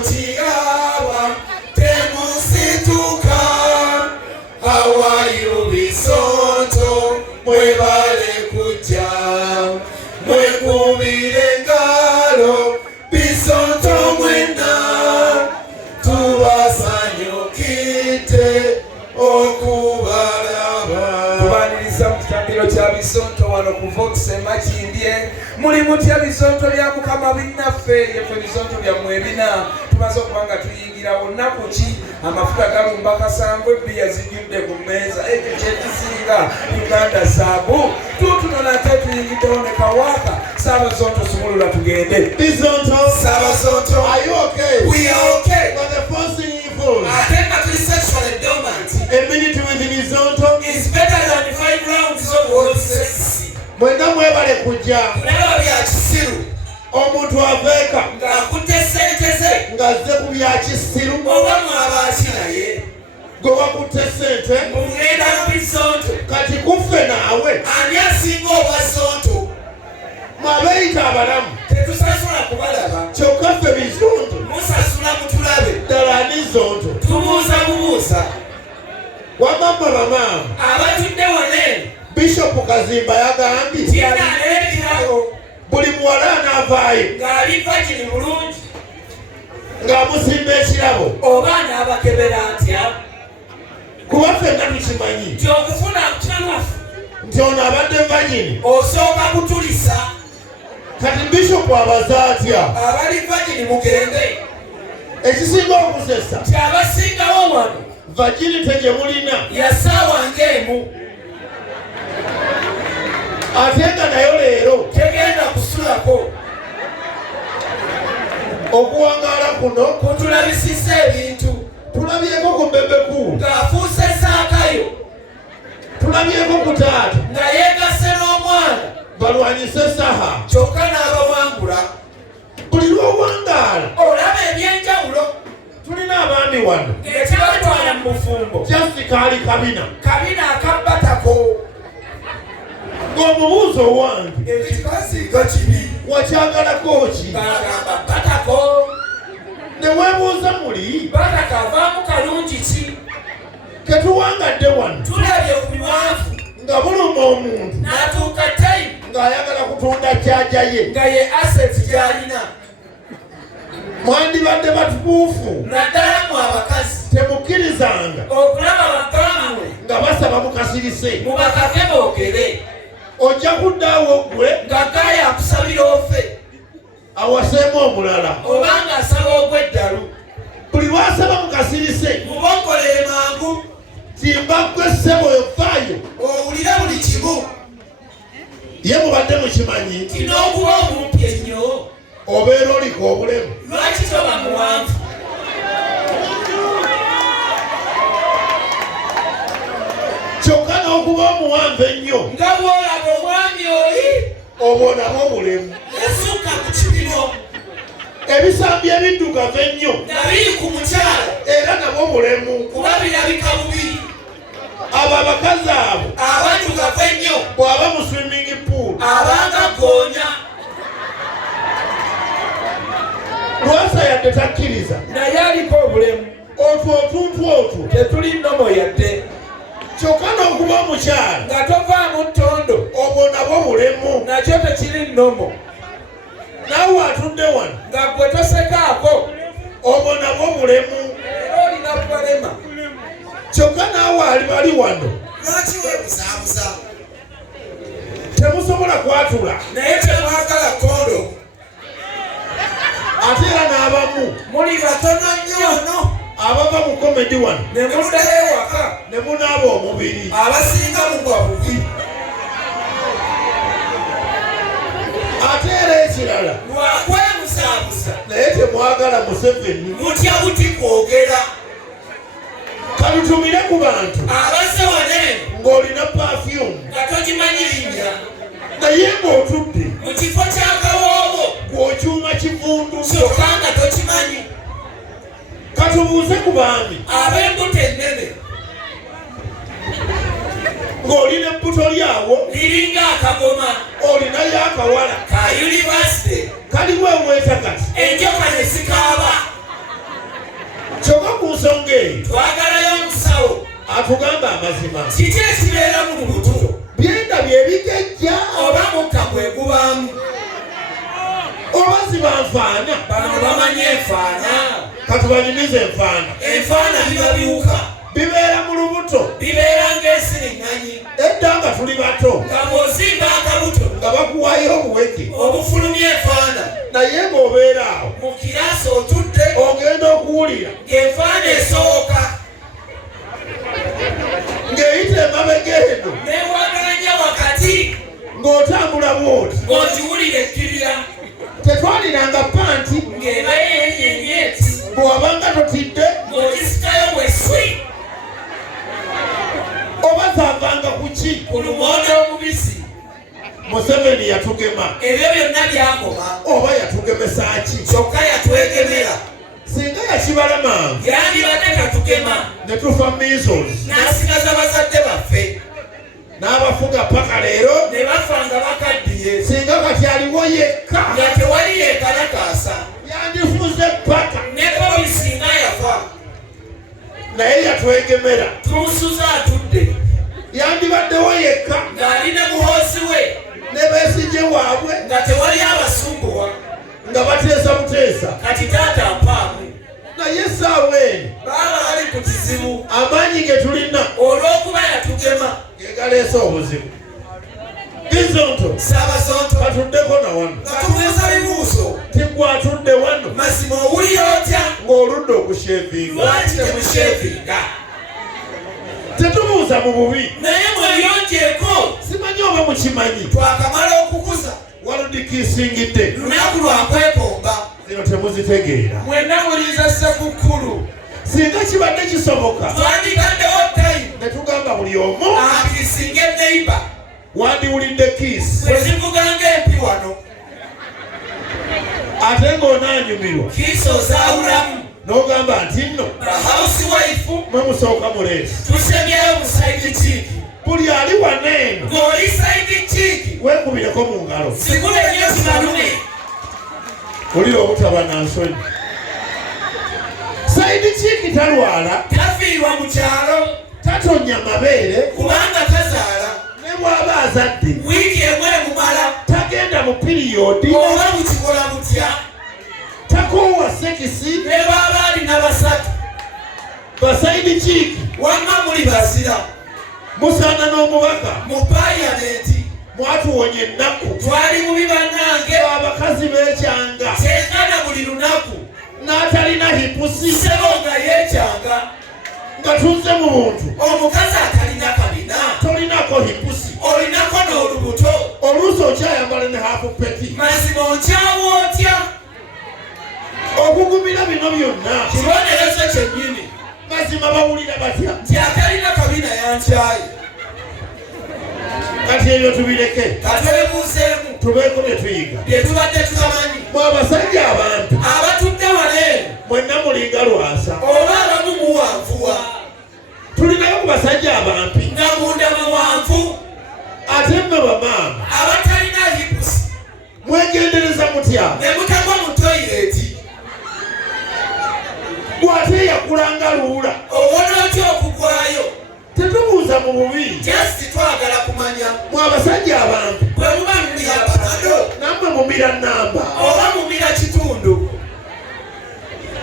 Chigaba, temusituka. How are you, Bizoonto? Mwebale kuja, mwekubire ngalo. Bizoonto mwena, tubasanyukite okubalaba. Kubaniriza mu kitambiro kya Bizoonto wano ku Vox Makindye. Muli mutya Bizoonto bya Mukama binnaffe, yeffe Bizoonto byammwe ebina. Tumaze okuba nga tuyingira olunaku ki amafuta galumba kasanvu, ebbiya zijjudde ku mmeeza, ekyo kyekisinga Uganda saabu. Tutuno nate tuyingiddewo ne Kawaka. Bizoonto sumulula tugende. Bizoonto, Bizoonto, are you okay? We are okay. But the first thing you vote, I think that is sexually dormant. a minute with Bizoonto It's better than 5 rounds of world sex. Mwenda mwebale kuja. Kulaba bya kisiru. Omuntu aveeka Ng'akutte ssente ze. ng'azze ku bya kisiru. Oba mwaba naye. Gwe wakutte ssente. Mugenda mu Bizoonto. Kati kuffe naawe. Ani asinga Obwazoonto? Mwabeeyita abalamu. Tetusasula kubalaba. Kyokka ffe Bizoonto. Musasula mutulabe. Ddala ani Zoonto? Tubuuza bubuuza. Wamama bamaama. Abatudde wane. Bishop Kazimba yagambye Tinaleeterawo. buli muwala anaavaayo ng'ali vagini bulungi ng'amusimba ekirabo oba anaabakebera atya. kuba ffenna tukimanyi nti okufuna kutanafu nti ono abadde vagini osooka kutulisa. kati Bishop abaza atya abali vagini mugende. ekisinga okusesa nti abasingawo wano vagini tegye mulina yasaawa ng'emu ate nga nayo leero tegenda kusulako. okuwangaala kuno kutulabisisa ebintu. tulabyeko ku bebeku ng'afuuse saakayo. tulabyeko ku taata nga yeegase n'omwana. balwanyise saha kyokka n'abawangula. buli lw'owangaala olaba ebyenjawulo. tulina abaami wano ng'ekibatwala mu bufumbo. just kaali kabina kabina akabbatako. ng'omubuuzo wange ekikasiga kibi. wakyagalako ki bagamba batako. ne weebuuza muli bataka avaamu kalungi ki. ketuwangadde wano tulabye ku biwanvu. nga buluma omuntu n'atuuka tayimu ng'ayagala kutunda jjajja ye nga ye aseti gy'alina. mwandibadde batukuufu naddala mu abakazi temukkirizanga okulaba babbamwe nga basaba mukasirise mubakake boogere. ojja kuddaawo ggwe nga gaaya akusabira ofe awaseemu omulala obanga asaba ogw'eddalu. buli lwasaba mukasirise mubonkolere mangu. timba ggwe ssebo yofaayo owulire buli kimu. ye mubadde mukimanyi nti n'okuba omumpi ennyo obeera oliko obulemu lwaki toba muwanvu. kyokka n'okuba omuwanvu ennyo nga bw'olaba omwami oli obwonamu obulemu yasukka ku kibino ebisambi ebiddugavu ennyo nga biri ku mukyala era nabwo bulemu kuba birabika bubi. abo abakazi abo abaddugavu ennyo bw'aba mu swimming pool abanga goonya Lwasa yadde takkiriza naye aliko obulemu. otwo otuntu otwo tetuli nnomo yadde. kyokka n'okuba omukyala nga tovaamu ntondo obwo nabwo bulemu nakyo tekiri nnomo. naawe atudde wano nga gwe tosekaako obwo nabwo bulemu era olina bubalema. kyokka naawe ali wano lwaki weebuzaabuza temusobola kwatula naye temwagala kondo. ate era n'abamu muli batono nnyo abava mu komedi wano ne muddayo ewaka ne munaaba omubiri abasinga mugwa bubi. ate era ekirala lwakwebuzaabuza naye temwagala Museveni mutya buti kwogera. kalutumire ku bantu abazze wanene ng'olina perfume nga togimanyi linnya naye ng'otudde mu kifo ky'akawoowo gw'okyuma kivundu kyokka nga tokimanyi. katubuuze ku baami ab'embuto ennene ng'olina ebbuto lyawo liringa akagoma olinayo akawala ka yunivasite kaliwo eweeta kati enjoka ne zikaaba kyokka ku nsonga eyo twagalayo omusawo atugamba amazima kiki ekibeera mu lubuto byenda byebigejja oba mukka gwe gubaamu oba ziba nfaana bano bamanye enfaana katubanyumize enfaana enfaana biba biwuka bibeera mu lubuto bibeera ng'ensiriŋŋanyi edda nga tuli bato nga bw'ozimba akabuto nga bakuwayo obuweke obufulumya enfaana naye ng'obeera awo mu kiraasi otudde ogenda okuwulira ng'enfaana esooka ng'eyita emabega eno neewaganya wakati ng'otambula bw'oti ng'ogiwulira ekkirira tetwaliranga panti ng'eba yenyenyeeti bw'wabanga totidde ng'ogisikayo bweswi oba zavanga ku ki ku lumonde omubisi Museveni yatugema ebyo byonna byagoma oba yatugemesa ki kyokka yatwegemera singa yakibalamanga yandibadde katugema ne tufa measles n'asigaza bazadde baffe n'abafuga paka leero ne bafa nga bakaddiye singa kati aliwo yekka nga tewali yeekalakaasa yandifuze paka ne polisi nga yafa naye yatwegemera tumusuza atudde yandibaddewo yekka ng'ali ne muhoosi we ne beesije waabwe nga tewali abasumbuwa nga bateesa buteesa kati taata mpaamu naye essaawa eno baaba bali ku kizibu amaanyi ge tulina olw'okuba yatugema ge galeese obuzibu Bizoonto Saabazonto batuddeko na wano nga tubuuza bibuuzo tigwe atudde wano mazima owulira otya ng'oludde okushevinga lwaki temushevinga tetubuuza mu bubi naye mweyongyeko simanyi oba mukimanyi twakamala okukuza waludikisingidde lunaku lwakwepomba zino temuzitegeera mwenna muliza sekukkulu singa kibadde kisoboka twandikaddewo tayimu ne tugamba buli omu akisinga eneiba wandiwulidde kiisi bwe zivuga ng'empi wano ate ng'onaanyumirwa kiisi ozaawulamu n'ogamba nti nno bahausi waifu mwe musooka muleesi tusemyeyo mu saidi kiiki buli ali waneeno ng'oli saidi kiiki weekubireko mu ngalo sikula emyezi malume oli obutaba na nsonyi saidi kiiki talwala tafiirwa mu kyalo tatonya mabeere kubanga tazaala ne bw'aba azadde wiiki emu emumala tagenda mu piriyodi oba bukikola butya takoowa sekisi ne baaba alina basatu basaidi kiiki wamma muli bazira musaana n'omubaka mu paaliyamenti mwatuwonya ennaku twali mubi bannange abakazi beekyanga kyekana buli lunaku n'atalina hipusi sebo nga yeekyanga nga tuzze mu buntu omukazi atalina kalina tolinako hipusi olinako n'olubuto oluusi okyayambala ne hafu peti mazima okyawa otya okugumira bino byonna kibonerezo kyennyini mazima bawulira batya nti atalina kabina yankyaye kati ebyo tubireke katwebuuzeemu tubeeko bye tuyiga bye tubadde tutamanyi mwe abasajja abantu abatudde waleero mwenna mulinga Lwasa oba abamu muwanvuwa tulinayo ku basajja abampi nga munda muwanvu ate mme bamaama abatalina hipusi mwegendereza mutya ne mutagwa mu toyireeti bw'ate yakulanga luula owona otya okugwayo tetubuuza mu bubi just twagala kumanya mwe abasajja abantu bwe muba mumira panado nammwe mumira nnamba oba mumira kitundu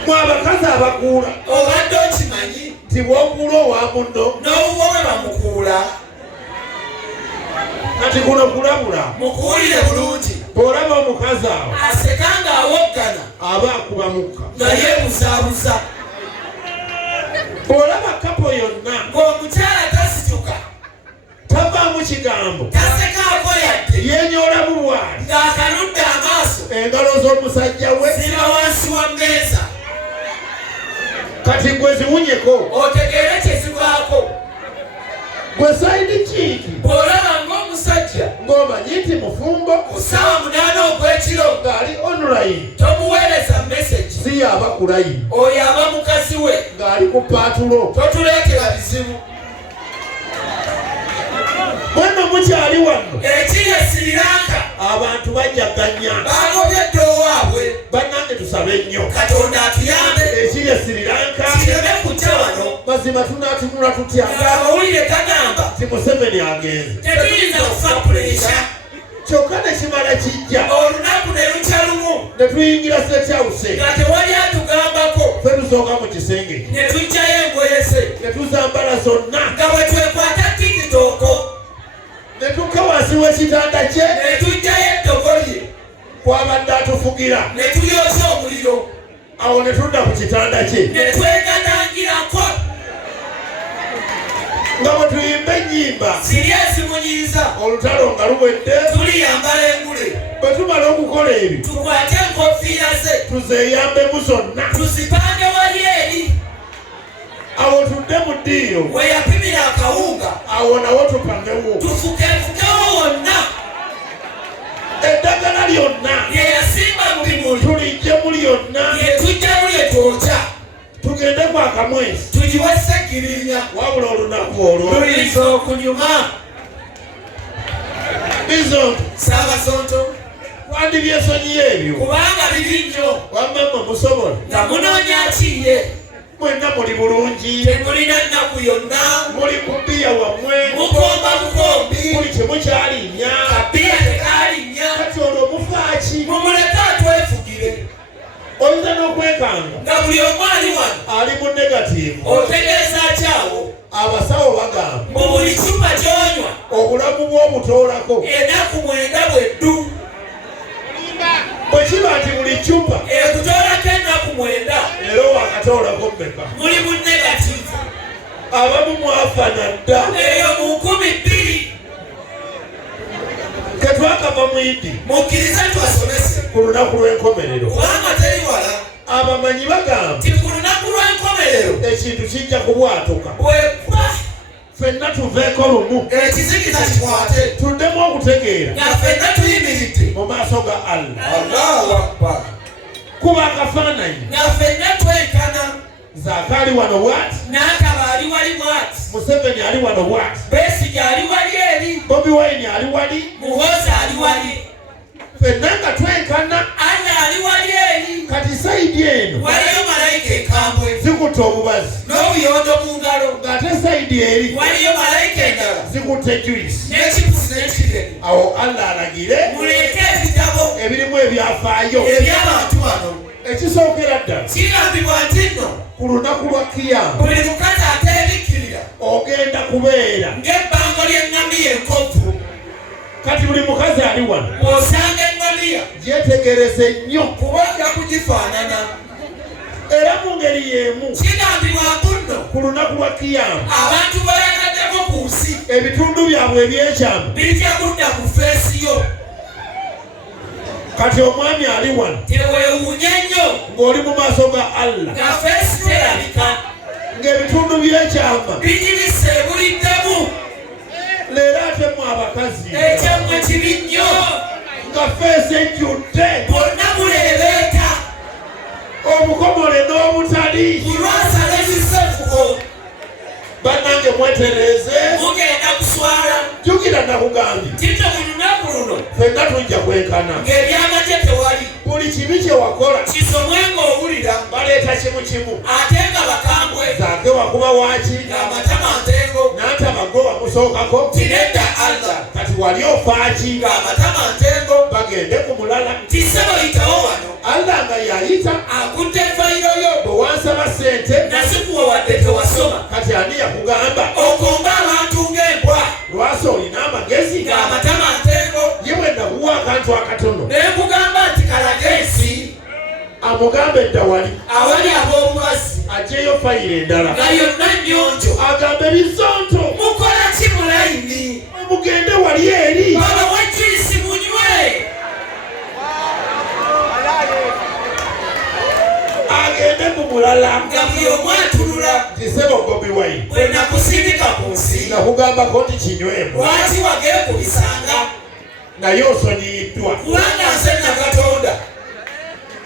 mwe abakazi abakuula obadde okimanyi nti bw'okuula owa munno n'obuwowe bamukuula kati kuno kulabula mukuulire bulungi bw'olaba omukazi awo aseka ng'awoggana aba akuba mukka nga yeebuzaabuza bw'olaba kapo yonna ng'omukyala tasituka tavaamu kigambo tasekaako yadde yenyoola bulwali ng'akanudde amaaso engalo z'omusajja we ziba wansi wa mmeeza kati gwe ziwunyeko otegeere kye zivaako gwe saidi kiiki bw'olaba ng'omusajja ng'omanyi nti mufumbo ku ssaawa 8 ogw'ekiro ng'ali online tomuweereza mesagi si yaaba ku layini oyo aba mukazi we ng'ali ku paatulo totuleetera bizibu Mweno mukyali wano. Ekiri e Sri Lanka. Abantu bajaganya. Bagobedde owaabwe. Bannange tusabe nnyo. Katonda atuyambe. Ekiri e Sri Lanka. Kireme kujja wano. Mazima tunaatunula tutya. Ng'amawulire gagamba. Ti Museveni agenze. Tetuyinza kufa puleesha. Kyokka ne kimala kijja. Olunaku ne lukya lumu. Ne tuyingira State House. Nga tewali atugambako. Ffe tusooka mu kisenge. Ne tujjayo engoye ze. Ne tuzambala zonna. Nga bwe twekwata tikitooko. Ne tukka wansi w'ekitanda kye. Ne tujjayo eddogo lye. Kwabadde atufugira. Ne tulyosa omuliro. Awo ne tudda ku kitanda kye. Ne tweganangirako. Nga bwe tuyimba ennyimba. Siri ezimunyiiza. Olutalo nga luwedde. Tuliyambala engule. Bwe tumala okukola ebyo. Tukwate enkofiira ze. Tuzeeyambemu zonna. Tuzipange wali eri. Awo tudde mu ddiiro. We yapimira akawunga. Awo nawo tupangewo. Tufukefukewo wonna. Eddagala lyonna. Lye yasimba mu bimuli. Tulijje mu lyonna. Lye tujjamu lye twokya. Tugende ku akamwezi. Tugiwe Sseggirinya. Wabula olunaku olwo. Luyinza okunyuma. Bizoonto. Ssaabazonto. Wandibyesonyiyo ebyo. Kubanga bibi nnyo. Wamama musobola. Nga munoonya kiye. Mwenna muli bulungi. Temulina nnaku yonna. Muli ku bbiya wammwe. Mukomba bukombi. Buli kimu kyalinnya. Kabiya tekalinnya. Kati olwo mufaaki. Mumuleke atwefugire. Oyinza n'okwekanga. Nga buli omu ali wano. Ali mu negatiivu. Otegeeza kyawo. Abasawo bagamba. Mu buli kyuma ky'onywa. Obulamu bw'obutoolako. Ennaku 9 bweddu. Bwe kiba nti buli ccupa. Ekutoolako ennaku 9. Era wakatoolako mmeka. Muli mu negatiivu. Abamu mwafana dda. Eyo mu 12. Ketwakava mu Idi. Mukkirize twasomese. Ku lunaku lw'enkomerero. Kubanga teri wala. Abamanyi bagamba. Ti ku lunaku lw'enkomerero. Ekintu kijja kubwatuka. Bwekuba. Ffenna tuveeko lumu. Ekizikiza kikwate. Tuddemu okutegeera. Nga ffenna tuyimiridde. Mu maaso ga Allah. Allahu Akbar. Kuba akafaananyi. Nga ffenna twenkana. Zaaka ali wano bw'ati. N'Akaba ali wali bw'ati. Museveni ali wano bw'ati. Besigye ali wali eri. Bobi Wine ali wali. Muhoozi ali wali. Ffenna nga twenkana. Anna ali wali eri. Kati sayidi eno. Waliyo malayika enkambwe. Zikutte obubazi. N'obuyondo mu ngalo. Ng'ate sayidi eri. Waliyo malayika endala. Zikutte juice. N'ekipusi n'ekireri. Awo Allah alagire. Muleete ebitabo. Ebirimu ebyafaayo. Eby'abantu bano. Ekisookera ddala. Kigambibwa nti nno. Ku lunaku lwa kiyama. Buli mukazi ateebikkirira. Ogenda kubeera. Ng'ebbango ly'eŋŋamiya enkovvu. Kati buli mukazi ali wano. Bw'osanga eŋŋamiya. Gyetegereze nnyo. Kuba ojja kugifaanana. Era mu ngeri y'emu. Kigambibwa nno. Ku lunaku lwa kiyama. Abantu bayagaddeko ku nsi. Ebitundu byabwe ebyekyama. Bijja kudda ku feesi yo. Kati omwami ali wano. Teweewuunye nnyo. Ng'oli mu maaso ga Allah. Nga feesi terabika. Ng'ebitundu by'ekyama. Bijibise ebuliddemu. Leero ate mu abakazi. Ekyammwe kibi nnyo. Nga feesi ejjudde. Bonna muleebeeta. Obukomole n'obutali. Ku Lwasa n'ekisefuko. Bannange mwetereeze. Mugenda kuswala. Jjukira nakugambye. Tito mu lunaku luno. Ffenna tujja kwenkana. Ng'ebyamagye tewali. Buli kibi kye wakola. Kisomwenga owulira. Baleeta kimu kimu. Ate nga bakambwe. Zaake wakuba waaki. Ng'amatama ntengo. N'antabago wamusookako. Tinedda Allah. Kati wali ofaaki. Ng'amatama ntengo. Bagende ku mulala. Tisebo yitawo wano. Allah nga yayita. Akutte fayiro yo. Bwe wansaba ssente. Nasikuwa wadde tewasoma. Kati ani yakugamba. Okomba abantu ng'embwa. Lwasa olina amagezi. Ng'amatama ntengo. Ye bwe nakuwa akantu akatono. Ne nkugamba nti kalage ensi. Amugambe dda wali. Awali ab'obubazi. Aggyeyo fayiro endala. Nga yonna nnyonjo. Agambe Bizoonto. Mukola ki mu layini? Mugende wali eri. Baba wajjirisi munywe. Agende ku mulala. Nga buli omu atunula. Kisebo Bobi Wine. Bwe nakusindika ku nsi. Nakugambako nti kinywemu. Lwaki wageekulisanga? Naye osonyiyiddwa. Kubanga nze Nakatonda.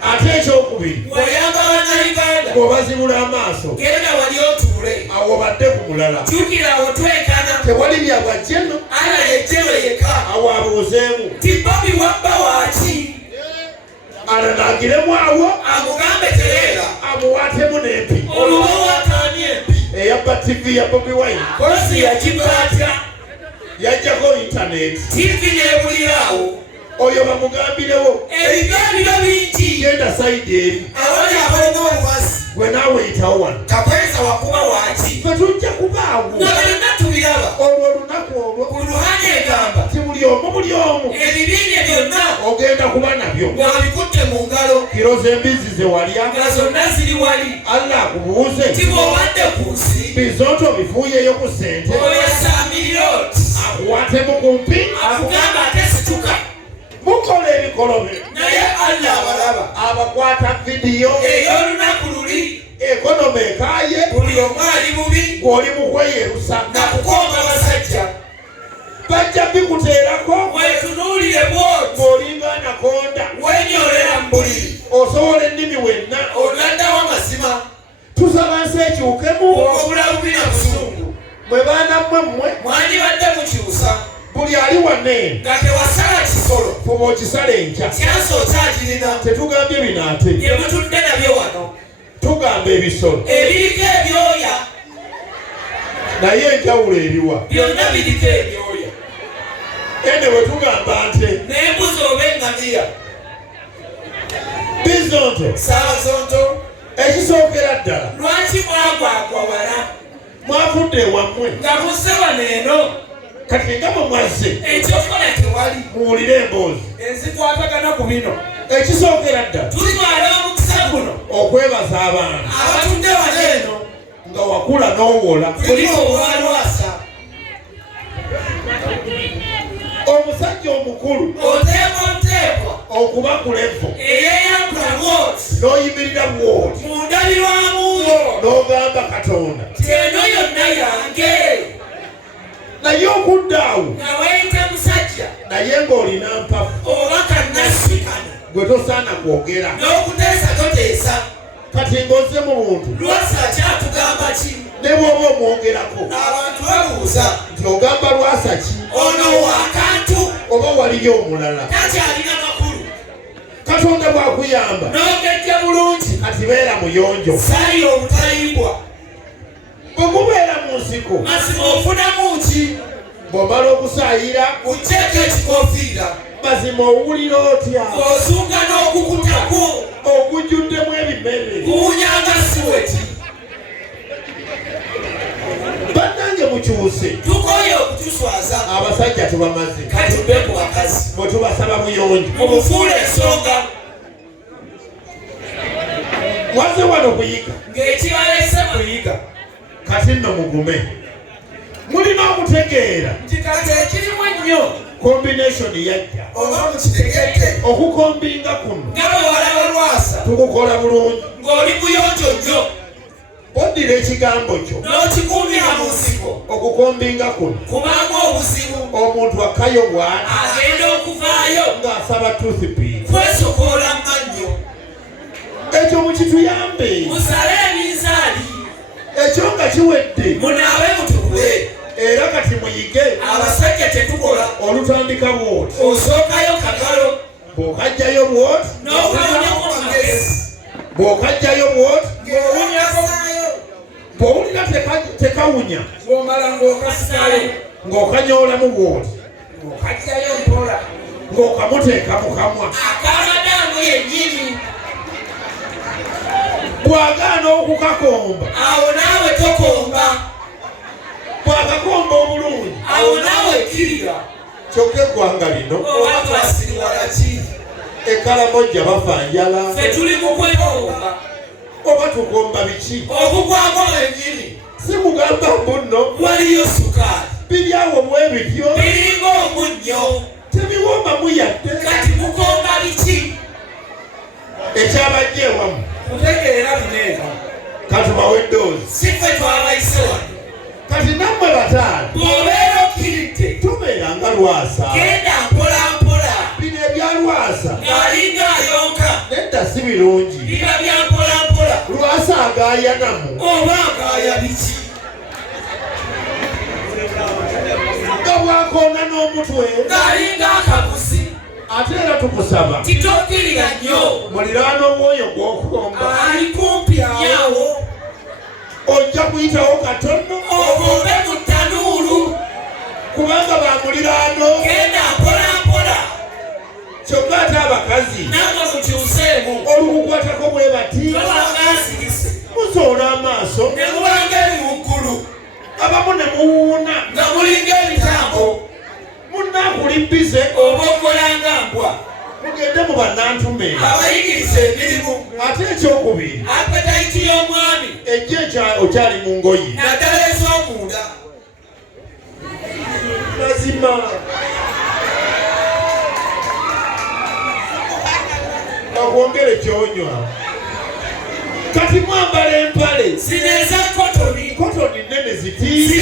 Ate ekyokubiri. Wayamba bannayuganda. Bw'obazibula amaaso. Genda wali otuule. Awo badde ku mulala. Jjukira awo twenkana. Tewali byabwajjeno. Alla ejjero yekka awo abuuzeemu tibobi wabba waaki alanagiremu awo amugambe tereera amuwaatemu n'empi oluba wataani empi eyabba tv ya Bobi Wine kozi yakiva atya yajjako intaneti tivi neebuliraawo oyo bamugambirewo ebigamiro bingi genda sayidi eri abali abalina obubazi gwe naawe yitawo wano kakweza wakuba waaki fe tujja kubaawo nga balina tubiraba olwo olunaku olwo ku luhani egamba ti buli omu ebibiine byonna ogenda kuba nabyo ng'abikutte mu ngalo kiro z'embizzi ze walya nga zonna ziri wali alla akubuuze ti bw'obadde ku nsi Bizoonto bifuuyeyo ku ssente oyasamiroti akuwaatemu kumpi akugamba ate situka mukola ebikolobe naye alla abalaba abakwata vidiyo ey'olunaku luli ekonomi ekaaye buli omu ali bubi ng'oli mu kweyerusa nga kukonga basajja bajja bikuteerako wetunuulire bwoti ng'olinga anakonda wenyolera mu buliri osobola ennimi wenna onaddawo amazima tusaba nsi ekyukemu obulabubi na busungu mwe baana mmwe mwandibadde mukyusa buli ali wanne nga tewasala kisolo fuba okisala enkya kyansi okyagirina tetugambye bino ate bye mutudde nabyo wano tugamba ebisolo ebiriko ebyoya naye enjawulo eriwa byonna biriko ebyoya ene bwe tugamba nte n'embuzi oba eŋŋamiya Bizoonto Bizoonto ekisookera ddala lwaki mwagwagwa wala mwavudde wammwe nga musse wano eno kati nga bwe mwazze ekyokola tewali muwulire emboozi enzikwatagana ku bino ekisookera ddala tulitwala omukisa guno okwebaza abaana abatudde wano eno nga wakula n'owola tuli obwa Lwasa omusajja omukulu oteekwa okuba ku levo eyeeyambula bwoti n'oyimirira bwoti mu ndabirwamuyo n'ogamba Katonda eno yonna yange naye okudda awo nga weyita musajja naye ng'olina mpafu oba kannasikano gwe tosaana kwogera n'okuteesa toteesa kati ng'ozze mu buntu Lwasa akyatugamba ki ne bw'oba omwogerako abantu babuuza nti ogamba Lwasa ki ono wakantu oba waliyo omulala takyalina makulu Katonda bw'akuyamba n'ogejja bulungi kati beera muyonjo saayira obutayimbwa bwe mubeera mu nsiko mazima ofunamu ki bw'omala okusaayira ugyeko ekikoofiira mazima owulira otya osunga n'okukutako ogujjuddemu ebimere kuwunyanga siweti bannange mukyuse tukoye okutuswaza abasajja tubamaze kati tube ku bakazi bwe tubasaba buyonjo mubufuula ensonga waze wano kuyiga ng'ekibalese muyiga kati nno mugume mulina okutegeera nti kati ekirimu ennyo combination yajja oba mukitegedde okukombinga kuno nga bwe walaba Lwasa tukukola bulungi ng'oli muyonjo nnyo oddira ekigambo kyo n'okikuumira mu nsiko okukombinga kuno kubanga obuzibu omuntu akayobwati agenda okuvaayo ng'asaba toothpick kwesokoola mannyo ekyo mukituyambe musale ebinzaali ekyo nga kiwedde munaabe mutukule era kati muyige abasajja tetukola olutandika bwoti osookayo kagalo bw'okajjayo bwoti n'okawunyako magezi bw'okajjayo bwoti ng'owunyako bw'owulira tekawunya ng'omala ng'okasitayo ng'okanyoolamu bwoti ng'okajjayo mpola ng'okamuteeka mu kamwa akamadaamu yennyini bw'agaana okukakomba awo naawe tokomba bw'akakomba obulungi awo naawe kkirira kyokka eggwanga lino oba twasiriwala ki ekkalamojja bafanjala ffe tuli mu kwekomba oba tukomba biki obugwako bwennyini si mugamba mbuno waliyo sukaali biryawo bwe bityo biringa omunnyo tebiwombamu yadde kati mukomba biki ekyabajja ewamu kutegeera bineeza katubawe eddoozi si ffe twabayise wano kati nammwe bataala bw'obeera okkiridde tubeera nga Lwasa genda mpola mpola bino ebya Lwasa ng'alinga ayonka nedda si birungi biba bya mpola mpola Lwasa agaaya nammwe oba agaaya biki nga wakoona n'omutwe ng'alinga akabuzi ate era tukusaba titokirira nnyo muliraano omwoyo gw'okukomba ali kumpi awo ojja kuyitawo katono obombe mu ttanuulu kubanga bamuliraano genda mpolampola kyokka ate abakazi nanga mukyuseemu olukukwatako bwe bati tobangasigise muzoola amaaso ne mubanga ebiwuggulu abamu ne muwuuna nga mulinga ebitambo munaakulimbize oba okolanga mbwa mugende mu bannantume abayigiriza emirimu ate ekyokubiri apetayiti y'omwami ejja okyali mu ngoyi naddala ez'omunda mazima akwongere kyonywa kati mwambala empale zino eza kotoni nene ziti